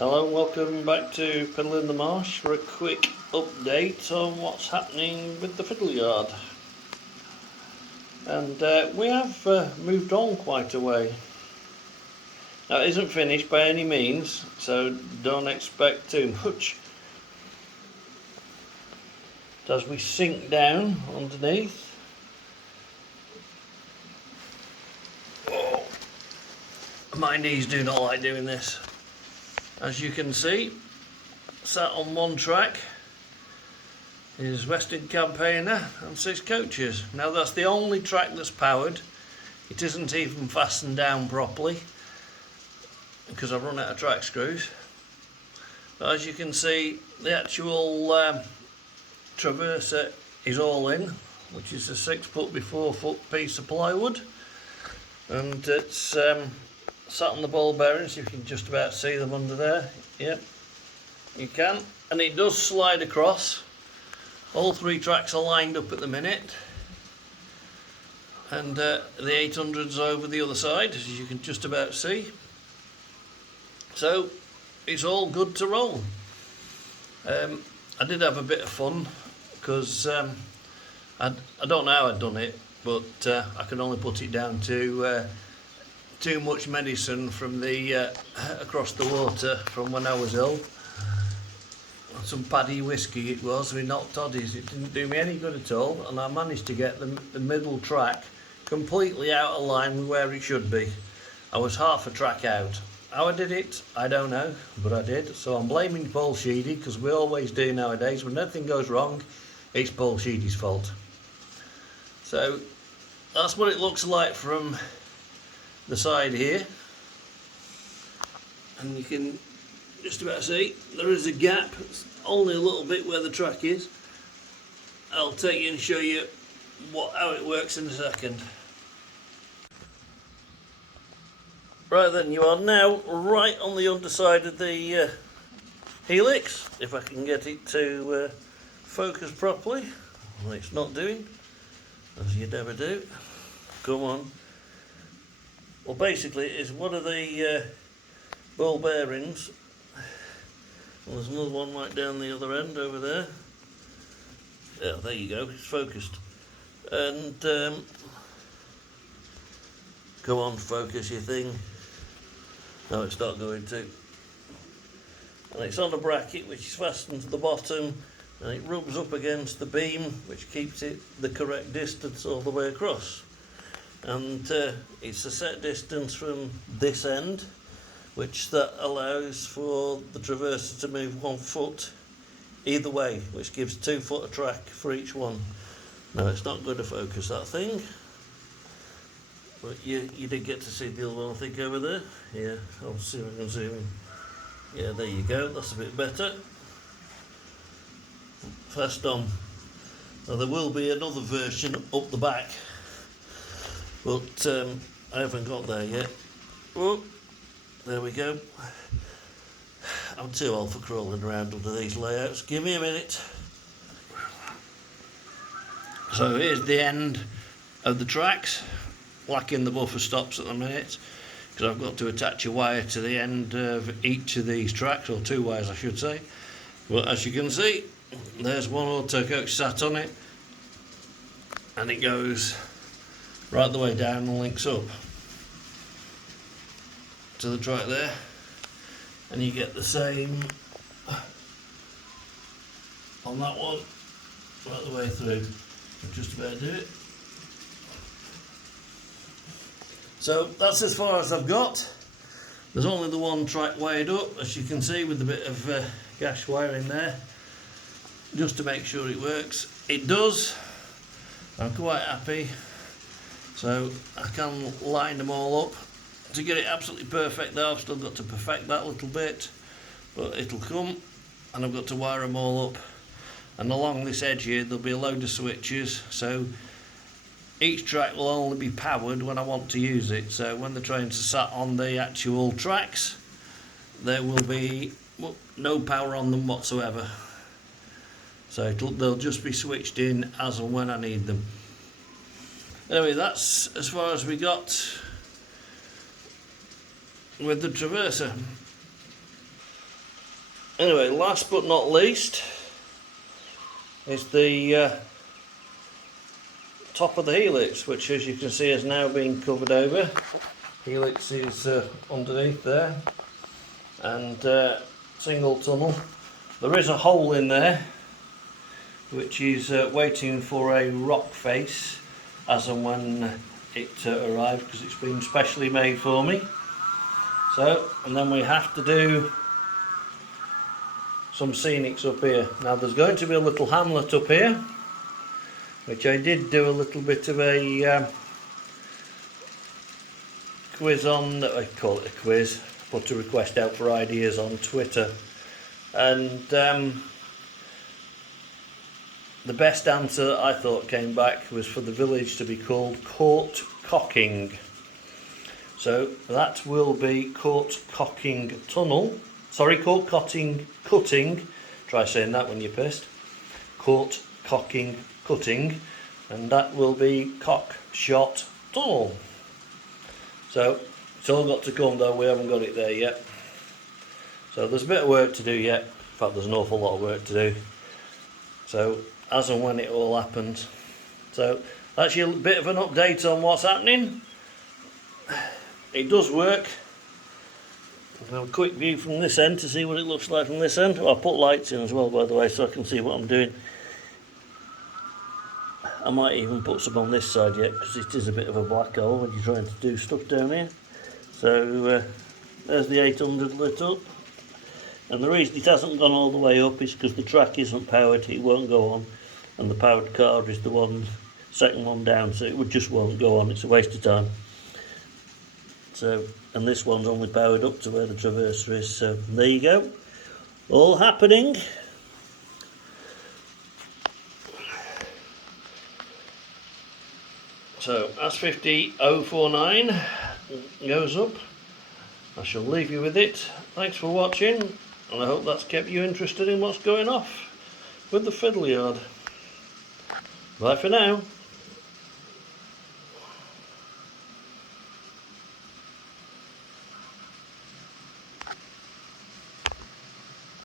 Hello and welcome back to Piddle in the Marsh for a quick update on what's happening with the fiddle yard. And we have moved on quite a way. Now it isn't finished by any means, so don't expect too much. As we sink down underneath, oh, my knees do not like doing this. As you can see, sat on one track is Western Campaigner and 6 coaches. Now that's the only track that's powered. It isn't even fastened down properly because I've run out of track screws. But as you can see, the actual traverser is all in, which is a 6 foot by 4 foot piece of plywood, and it's sat on the ball bearings. You can just about see them under there. Yep, you can. And it does slide across. All 3 tracks are lined up at the minute, and the 800's over the other side, as you can just about see. So it's all good to roll. I did have a bit of fun because I don't know how I'd done it, but I can only put it down to too much medicine from the across the water from when I was ill. Some paddy whiskey it was with knocked toddies. It didn't do me any good at all, and I managed to get the middle track completely out of line with where it should be. I was half a track out. How I did it, I don't know, but I did. So I'm blaming Paul Sheedy, because we always do nowadays. When anything goes wrong, it's Paul Sheedy's fault. So that's what it looks like from the side here, and you can just about see there is a gap. It's only a little bit where the track is. I'll take you and show you how it works in a second. Right then, you are now right on the underside of the Helix, if I can get it to focus properly. Well, it's not doing, as you'd ever do. Come on. Well, basically it's one of the ball bearings. Well, there's another one right down the other end over there. Yeah, there you go, it's focused. And come on, focus your thing. No, it's not going to. And it's on a bracket which is fastened to the bottom, and it rubs up against the beam, which keeps it the correct distance all the way across. And it's a set distance from this end, which that allows for the traverser to move 1 foot either way, which gives 2 foot of track for each one. No, it's not going to focus, that thing, but you did get to see the other one, I think, over there. Yeah, I'll see if I can zoom in. Yeah, there you go, that's a bit better. Fast on. Now there will be another version up the back, but I haven't got there yet. Oh, there we go. I'm too old for crawling around under these layouts. Give me a minute. So here's the end of the tracks. Lacking the buffer stops at the minute, because I've got to attach a wire to the end of each of these tracks, or 2 wires I should say. But as you can see, there's one auto coach sat on it, and it goes right the way down and links up to the track there, and you get the same on that one right the way through. I'll just about do it. So that's as far as I've got. There's only the one track wired up, as you can see, with a bit of gash wire in there, just to make sure it works. It does. I'm quite happy. So I can line them all up. To get it absolutely perfect though, I've still got to perfect that little bit, but it'll come, and I've got to wire them all up. And along this edge here there'll be a load of switches, so each track will only be powered when I want to use it. So when the trains are sat on the actual tracks, there will be no power on them whatsoever. So they'll just be switched in as and when I need them. Anyway, that's as far as we got with the traverser. Anyway, last but not least is the top of the Helix, which as you can see has now been covered over. Helix is underneath there, and single tunnel. There is a hole in there which is waiting for a rock face as and when it arrives, because it's been specially made for me. So, and then we have to do some scenics up here. Now there's going to be a little hamlet up here, which I did do a little bit of a quiz on. I call it a quiz, put a request out for ideas on Twitter, and the best answer that I thought came back was for the village to be called Court Cocking. So that will be Court Cocking Tunnel. Sorry, Court Cutting. Try saying that when you're pissed. Court Cocking Cutting, and that will be Cock Shot Tunnel. So it's all got to come, though we haven't got it there yet. So there's a bit of work to do yet. In fact, there's an awful lot of work to do. So as and when it all happens. So that's your bit of an update on what's happening. It does work. I'll have a quick view from this end to see what it looks like from this end. Well, I put lights in as well, by the way, so I can see what I'm doing. I might even put some on this side yet, because it is a bit of a black hole when you're trying to do stuff down here. So there's the 800 lit up. And the reason it hasn't gone all the way up is because the track isn't powered, it won't go on. And the powered car is the one, second one down, so it just won't go on, it's a waste of time. So, and this one's only powered up to where the traverser is, so there you go. All happening. So, as 50049 goes up, I shall leave you with it. Thanks for watching, and I hope that's kept you interested in what's going off with the fiddle yard. Bye for now.